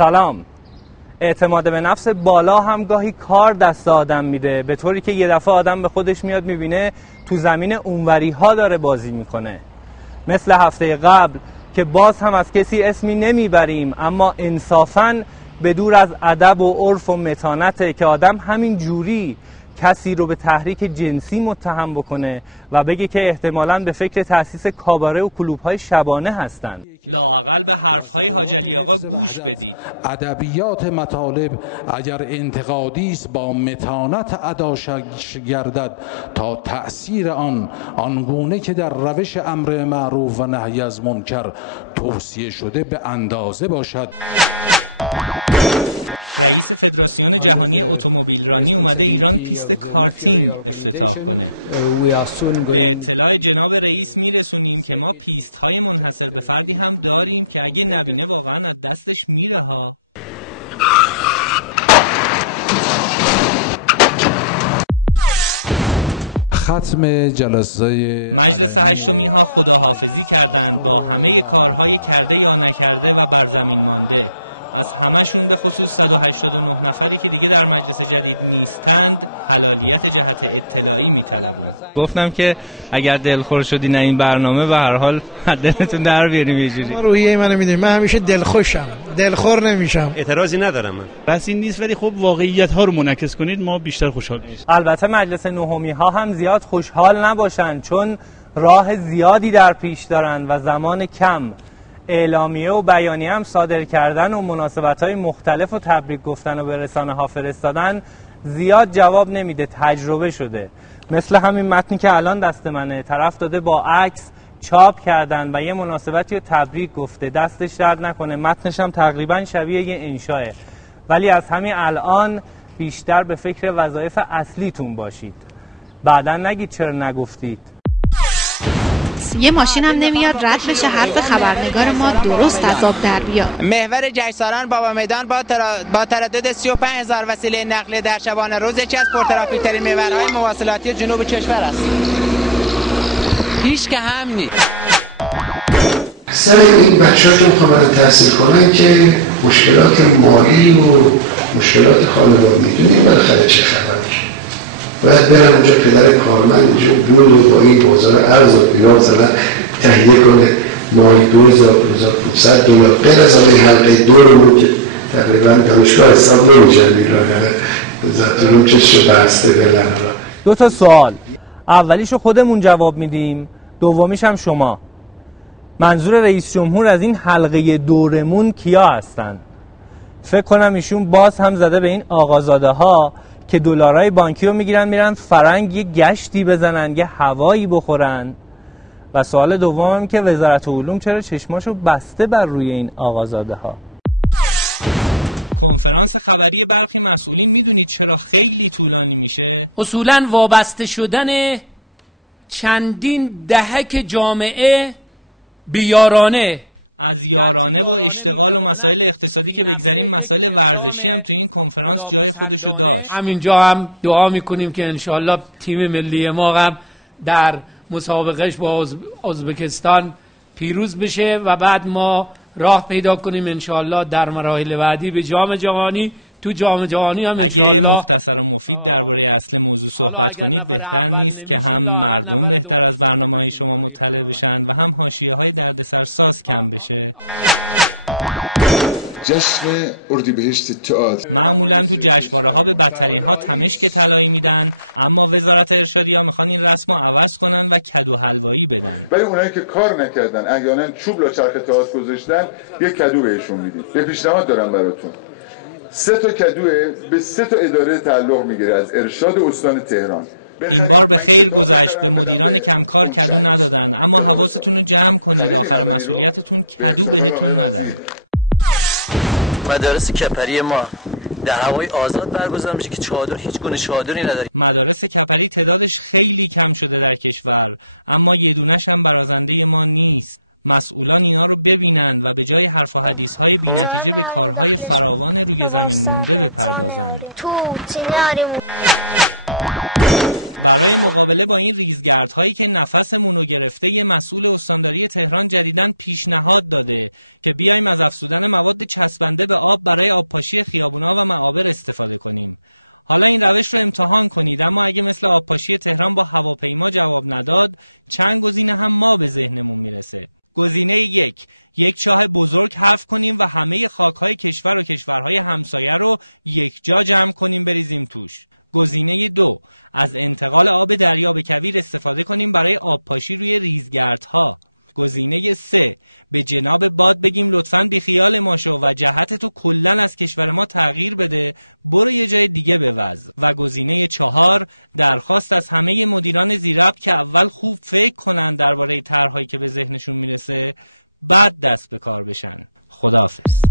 سلام. اعتماد به نفس بالا هم گاهی کار دست آدم میده، به طوری که یه دفعه آدم به خودش میاد میبینه تو زمین اونوری ها داره بازی میکنه. مثل هفته قبل که باز هم از کسی اسمی نمیبریم، اما انصافاً به دور از ادب و عرف و متانته که آدم همین جوری کسی رو به تحریک جنسی متهم بکنه و بگه که احتمالاً به فکر تأسیس کاباره و کلوب‌های شبانه هستند. لااقل به حرف‌های حاج علی آقا گوش بدید. ادبیات مطالب اگر انتقادی است با متانت اداش گردد تا تأثیر آنگونه که در روش امر معروف و نهی از منکر توصیه شده به اندازه باشد. رئیس فدراسیون جهانی اتومبیلرانی اومده ایران پیست کارتینگ افتتاح کنه. به اطلاع جناب رئیس میرسونیم که ما پیست های منحصر به فردی هم داریم که اگه نبینه واقعا از دستش میره ها. ختم جلسه مجلس هشتمی ها خداحافظی کردند با همه کارهای کرده یا نکرده و بر زمین مانده. از همشون به خصوص 189 نفری که دیگه در مجلس جدید نیستند حلالیت جهت اطلاعی میطلبیم. گفتم که اگر دلخور شدی نه این برنامه به هر حال دلتون در بیاریم یه جوری. روحیه منو میدونید، من همیشه دلخوشم، دلخور نمیشم. اعتراضی ندارم من. بس این نیست، ولی خب واقعیت ها رو منعکس کنید ما بیشتر خوشحال میشیم. البته مجلس نهمی ها هم زیاد خوشحال نباشن، چون راه زیادی در پیش دارن و زمان کم. اعلامیه و بیانیه هم صادر کردن و مناسبت‌های مختلف و تبریک گفتن و به رسانه ها فرستادن زیاد جواب نمیده، تجربه شده. مثل همین متنی که الان دست منه، طرف داده با عکس چاپ کردن و یه مناسبتی رو تبریک گفته، دستش درد نکنه، متنش هم تقریبا شبیه یه انشاه. ولی از همین الان بیشتر به فکر وظایف اصلیتون باشید، بعداً نگید چرا نگفتید. یه ماشین هم نمیاد رد بشه حرف خبرنگار ما درست از آب در بیاد. محور جشنواره بابا میدان با تردد 35,000 وسیله نقلیه در شبانه روز یکی از پرترافیک‌ترین محورهای مواصلاتی جنوب کشور است. هیچ که هم نیست. سر این بچه‌ها که میخوان برن تحصیل کنن که مشکلات مالی و مشکلات خانواده میدونیم بالاخره چه خبره، باید برن اونجا پدر کارمند اینجا بود و با این بازار ارز و اینا مثلا تهیه کنه ماهی 2000-2500 دلار، غیر از حالا حلقه دورمون که تقریبا دانشگاه حساب نمیشن دیگه، بالاخره وزارت علوم چششو بسته فعلا. حالا دو تا سوال، اولیشو خودمون جواب میدیم، دومیش هم شما. منظور رئیس جمهور از این حلقه دورمون کیا هستن؟ فکر کنم ایشون باز هم زده به این آقازاده ها که دلارای بانکی رو میگیرن میرن فرنگ یه گشتی بزنن، یه هوایی بخورن. و سوال دومم که وزارت علوم چرا چشماشو بسته بر روی این آقازاده ها؟ کنفرانس خبری برخی مسئولین میدونید چرا خیلی طولانی میشه؟ اصولاً وابسته شدن چندین دهک جامعه بیارانه، از یارانه و اشتغال و مسائل اقتصادی که بگذاریم، مسائل ورزشی هم تو این کنفرانس جای خودشو داشت. همینجا هم دعا میکنیم که انشالله تیم ملی ما هم در مسابقهش با ازبکستان پیروز بشه و بعد ما راه پیدا کنیم انشالله در مراحل بعدی به جام جهانی. تو جام جهانی هم اگه مختصر و مفید درباره اصل موضوع صحبت کنید بهتر نیست که هم مردم بهتر از برنامه‌های شما مطلع بشن و هم حاشیه‌های دردسرساز کم بشه؟ جشن اردیبهشت تئاتر معمولا تو جشنواره‌ها به بدترین ها تمشک طلایی میدن، اما وزارت ارشادی‌ها میخوان این رسمو عوض کنن و کدو حلوایی بدن. برای اونایی که کار نکردن، احیانا چوب لا چرخ تئاتر گذاشتن، یه کدو بهشون میدیم. یه پیشنهاد دارم براتون. 3 تا کدوه به 3 تا اداره تعلق میگیره از ارشاد استان تهران. این بار به خیر گذشت، به مدیران کمکار کدو ندادن، اما حواستون رو جمع کنید آخر مسئولیتتون کدو بهتون ندن. مدارس کپری ما در هوای آزاد برگزار میشه که چادر هیچ گونه چادری نداره. مدارس کپری تعدادش خیلی کم شده در کشور، اما یه دونش هم برازنده ما نیست. مسئولان اینا رو ببینند و به جای حرف و حدیث‌های بی‌نتیجه به کارهای فراوان روی زمین مونده بپردازند. برای مقابله با این ریزگردهایی که نفسمون رو گرفته، یه مسئول استانداری تهران جدیداً پیشنهاد داده که بیایم از افزودن مواد چسبنده به آب برای آبپاشی خیابونا و معابر استفاده کنیم. حالا این روش رو امتحان کنید، اما اگه مثل آبپاشی تهران با هواپیما جواب نداد، چند گزینه هم ما به ذهنمون میرسه. گزینه یک چاه بزرگ حفر کنیم و همه خاک‌های کشور و کشورهای همسایه رو یک جا جمع کنیم بریزیم توش. گزینه 2، از انتقال آب دریا به کویر استفاده کنیم برای آبپاشی روی ریزگردها. گزینه 3، به جناب باد بگیم لطفاً بیخیال ما شو و جهت تو کلاً از کشور ما تغییر بده، برو یه جای دیگه بوز. و گزینه 4، درخواست از همه مدیران زیربط که اول خوب فکر کنن درباره طرح‌هایی که به ذهنشون میرسه، بعد دست به کار بشن. خداحافظ.